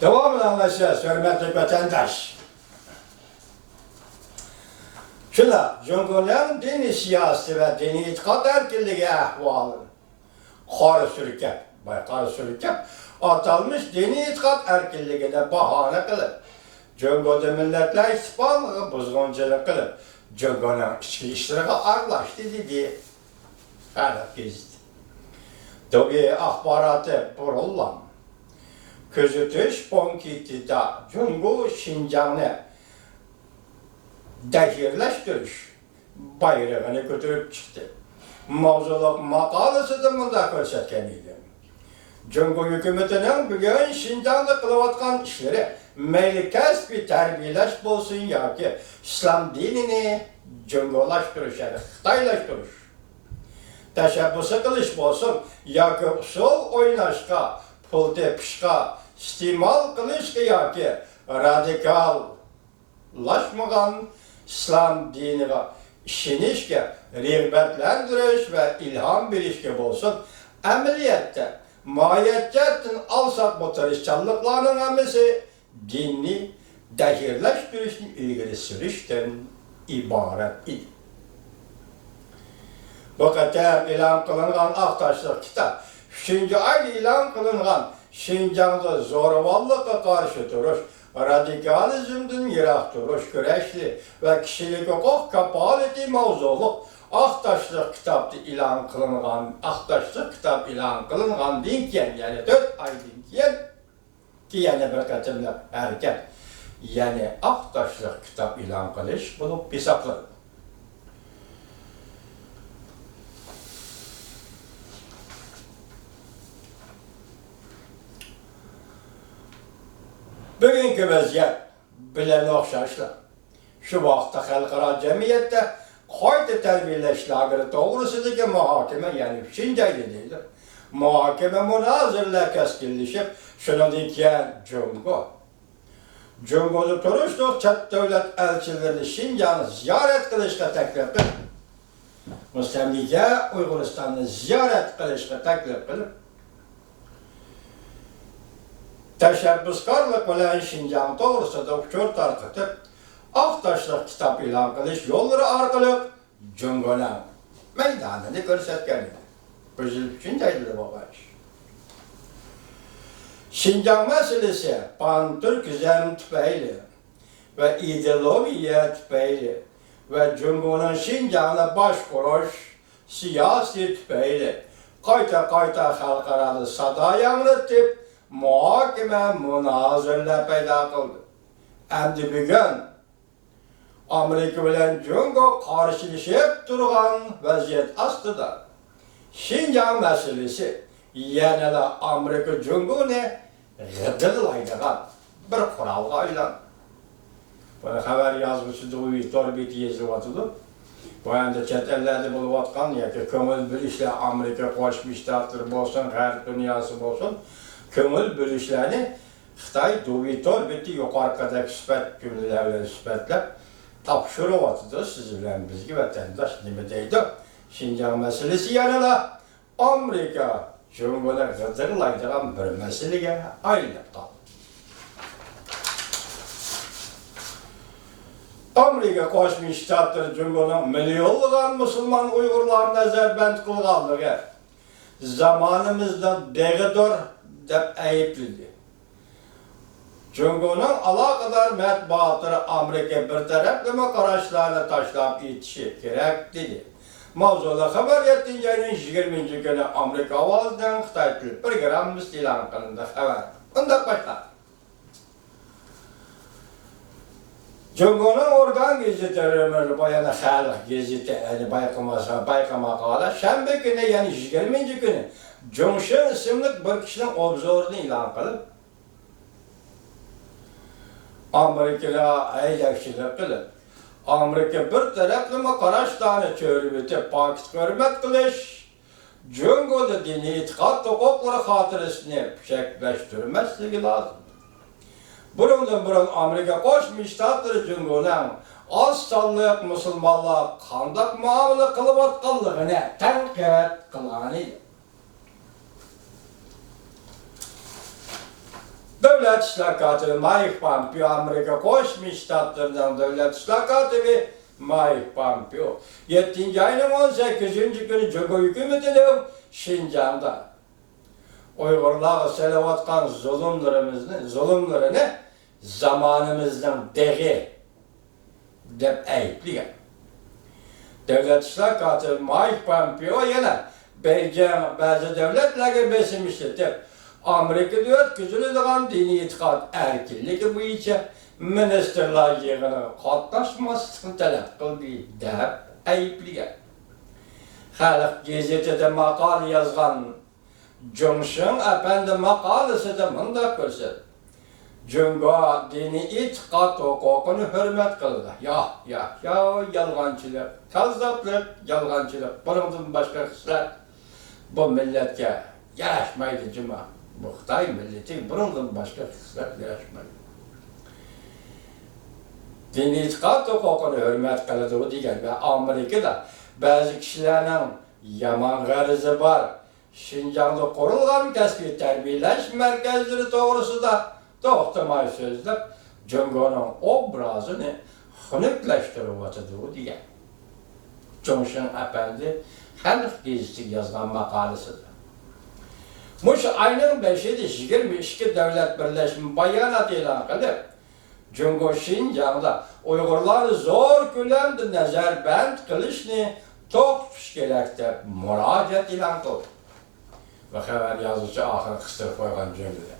Devamlı anlaşacağız, hürmetli vatandaş. Şuna, Cumhuriyet'in dini siyasi ve dini itikat erkinliği ahvalı karı sürükep, atalmış dini itikat erkinliğine bahane kılıp, Cumhuriyet Milletler İttifakı'nı buzgunculuk kılıp, Cumhuriyet'in içki işlerine arlaştı dedi. Arap gezdi. Tabi ahbaratı burullan. Közütüş Ponkiti'da Cumhur Şincan'ı dehirleştiriş bayrağını götürüp çıktı. Mavzuluk makalesi de bunda görsetkeniydi. Cumhur hükümetinin bugün Şincan'da kılıvatkan işleri meyli kesbi terbiyeleş bolsun ya ki İslam dinini Cumhurlaştırış yani Xitaylaştırış. Teşebbüsü kılış bolsun ya ki usul oynaşka, pul tepişka, istimal kılış ki ya ki radikallaşmagan İslam dinine işinişke, rağbetlendiriş ve ilham bilişke bolsun. Ameliyette, mahiyetçetin alsak bu tarihçallıklarının emisi dinni dehirleştirişin ilgili sürüşten ibaret idi. Bu kadar ilan kılınan Aktaşlık kitap, 3. ay ilan kılınan Şincan'da zorballıkla karşı duruş, radikalizmden yırak duruş güreşli ve kişilik hukuk kapaleti mevzulu Aktaşlık kitapta ilan kılınan, Aktaşlık kitap ilan kılınan dinken yani 4 ay dinken ki yani bir katımda erken yani Aktaşlık kitap ilan kılış bulup bir saklı. Bugünkü vaziyet bilen okşaşlar. Şu vaxtda xalqara cemiyette qayta terbiyeleşleri doğrusudaki muhakeme yani Şincay'da deydi. Muhakeme münazirler keskinleşip şunu diyen Cumhur'da turuşluq çat devlet elçilerini Şincan'ı ziyaret kılışka teklif edip Müstemlike Uyguristan'ı ziyaret kılışka teklif edip teşebbüskarlık bilen Şincan doğrusunda uçur tarkıtıp Aktaşlık kitap ilan kılış yolları arkalık Cumhur'un meydanını görsetkeniydi. Büzülüp Şincay'da baba iş. Şincan meselesi pan-Türkizm tüpeyli ve ideolojiye tüpeyli ve Cumhur'un Şincan'ı baş kuruş siyasi tüpeyli kayta halkaralı sadayanlı tip muhakeme münazirle peyda kıldı. Endi bugün Amerika bilen Cumhur karşılaşıp durgan vaziyet aslında Şincan meselesi yani de Amerika Cumhur'unu gıdırlaydıgan bir kuralga aylan. Bana haber yazmışı doğuyu torbeti yazıvatıdı. Bu anda çet ellerde buluvatkan ya ki kömül bilişle Amerika koşmuştaktır bolsun, gayret dünyası bolsun. Kömül bilişlerini Xitay doğuyu torbeti yukarıdaki süpet cümlelerle süpetlep tapşırıvatıdı siz bilen bizgi vatandaş nime deydi. Şincan meselesi yanıla Amerika Cumhur'una gıdırlaydıgan bir meseleye ayrılıp kaldı. Amerika koşmuştaktır Cumhur'un milyonluğun Müslüman Uygurlar nazarband kılganlığı zamanımızda degidir dep ayıplıydı. Cumhur'un alakadar matbuatları Amerika bir taraflama kararlarını taşlap yetişi gerek dedi. Mavzula haber yettiğince 20. günü Amerika avazdan Xitay Tili programımız ilan kılındı haber. Bunda başlar. Cumhur'un organ gazeteleri bayana xalq gazete yani baykama qala şembe günü yani 20. günü Jongshen isimli bir kişinin obzorunu ilan kılıp Amerika'ya aylakçılık kılıp Amerika bir taraflama kararlarını çörübeti pakit hürmet kılış Cumhur'da dini itikat hukukları hatırasını şekleştirmesi lazım. Burundan burun Amerika koşmuştaktır Cumhur'un az sallık Müslümanlar kandak muamele kılıp atkanlığını tenkit kılanıydı. Devlet İşlakatı Mike Pompeo, Amerika Koşmuş Ştatlarından Devlet İşlakatı ve Mike Pompeo. 7. ayının 18. günü Cumhur hükümetinin Şincan'da Uygurlar'a selavatkan zulümlerini zamanımızdan deği dep eypligen. Devlet İşlakatı Mike Pompeo yine bazı devletlerge besilmişti dep Amerika'da ötküzülüdüğün dini itikat erkinliği bu içe ministerler yığını katlaşmasını talep kıldı dep eypligen. Halk gazetede makal yazgan Johnson efendi makalesi de mındak görsel. Cunga dini itikat hukukunu hürmet kıldı. Ya yalgancılık, kazzaplık, yalgancılık. Bunun başka kıslar bu milletke yaraşmaydı cuma. Bu Xitay milleti bunun başka kıslar yaraşmaydı. Dini itikat hukukunu hürmet kıldı o diyen ve Amerika'da bazı kişilerin yaman garızı var. Şincan'da kurulgan kesbi terbiyeleş merkezleri doğrusu da toxtamay sözlep Cungo'nun obrazını xunuklaştırıp atıdığı diye. Johnson Efendi Halk Gazetesi yazgan makalesidir. Muş ayının 5'inde 22 devlet birleşimi bayanat elan kılıp Cungo Şincan'da Uygurları zor külemde nazarband kılışını toxtuş gerekte müracaat elan kıldı. Ve haber yazıcı ahir kıstırıp koygan cümlede.